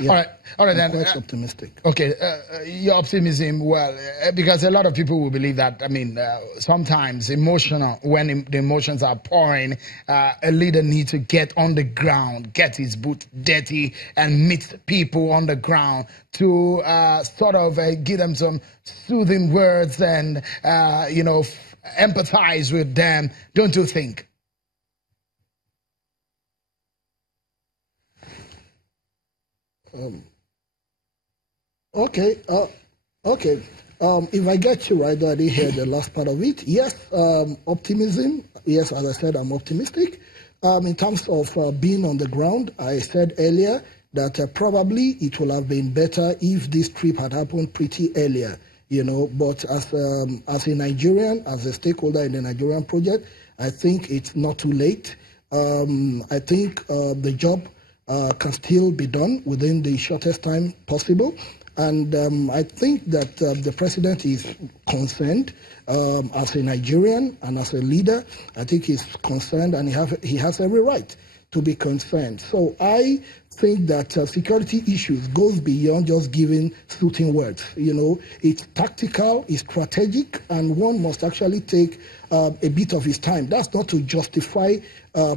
Yeah. All right. I'm quite optimistic. Okay, your optimism, well, because a lot of people will believe that, I mean, sometimes when the emotions are pouring, a leader needs to get on the ground, get his boot dirty, and meet people on the ground to sort of give them some soothing words and, empathize with them, don't you think? Okay. If I get you right, I didn't hear the last part of it. Yes, optimism. Yes, as I said, I'm optimistic. In terms of being on the ground, I said earlier that probably it will have been better if this trip had happened pretty earlier, But as a Nigerian, as a stakeholder in the Nigerian project, I think it's not too late. I think the job can still be done within the shortest time possible. And I think that the president is concerned as a Nigerian and as a leader. I think he's concerned and he has every right to be concerned. So I think that security issues goes beyond just giving soothing words. It's tactical, it's strategic, and one must actually take a bit of his time. That's not to justify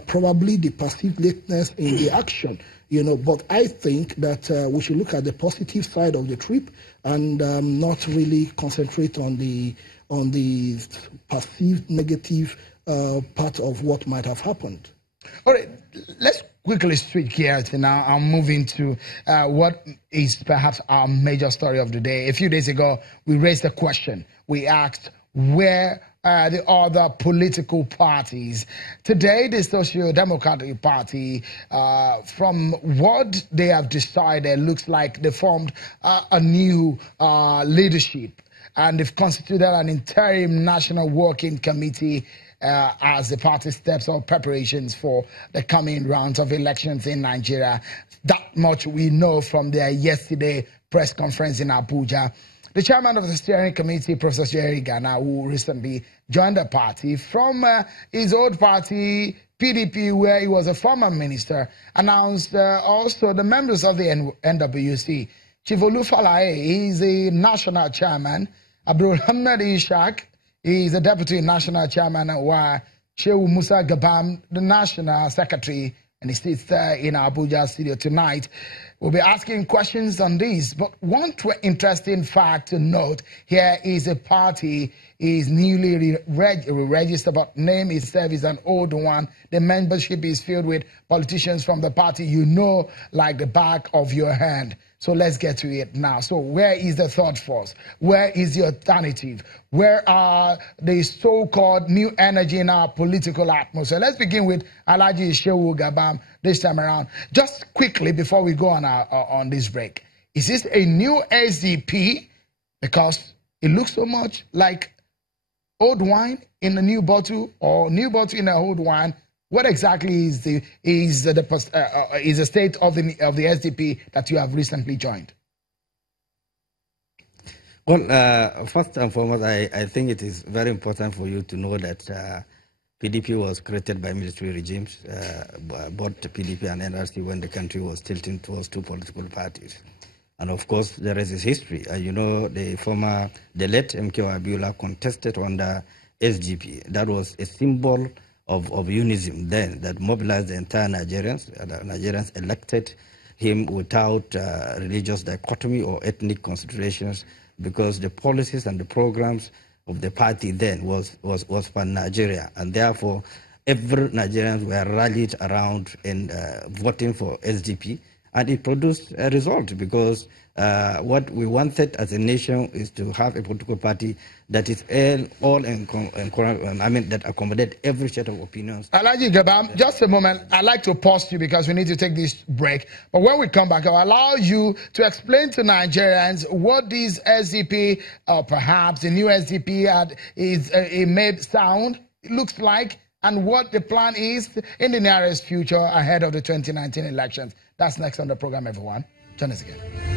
probably the perceived lateness in the action. But I think that we should look at the positive side of the trip and not really concentrate on the perceived negative part of what might have happened. All right, let's quickly switch gears now. I'm moving to what is perhaps our major story of the day. A few days ago, we raised a question. We asked where the other political parties. Today, the Social Democratic Party, from what they have decided, looks like they formed a new leadership, and they've constituted an interim national working committee as the party steps up preparations for the coming rounds of elections in Nigeria. That much we know from their yesterday press conference in Abuja. The chairman of the steering committee, Professor Jerry Ghana, who recently joined the party from his old party, PDP, where he was a former minister, announced also the members of the NWC. Chief Olufalaye is the national chairman. Abdul Hamid Ishaq is the deputy national chairman, while Shehu Musa Gabam, the national secretary, and he sits there in Abuja studio tonight. We'll be asking questions on this, but one interesting fact to note here is the party is newly registered, but name itself is an old one. The membership is filled with politicians from the party like the back of your hand. So let's get to it now. So where is the third force? Where is the alternative? Where are the so-called new energy in our political atmosphere? Let's begin with Alhaji Shehu Gabam this time around. Just quickly before we go on this break, is this a new SDP? Because it looks so much like old wine in a new bottle or new bottle in an old wine. What exactly is the state of the SDP that you have recently joined? Well, first and foremost, I think it is very important for you to know that PDP was created by military regimes, both PDP and NRC, when the country was tilting towards two political parties. And of course, there is this history. The late MK Abiola contested under SDP. That was a symbol of unionism then that mobilized the entire Nigerians. Nigerians elected him without religious dichotomy or ethnic considerations, because the policies and the programs of the party then was for Nigeria, and therefore every Nigerians were rallied around in voting for SDP, and it produced a result, because what we wanted as a nation is to have a political party that is that accommodate every set of opinions. Alhaji Gabam, just a moment. I'd like to pause you because we need to take this break. But when we come back, I'll allow you to explain to Nigerians what this SDP, or perhaps the new SDP, is made sound, it looks like, and what the plan is in the nearest future ahead of the 2019 elections. That's next on the program, everyone. Join us again.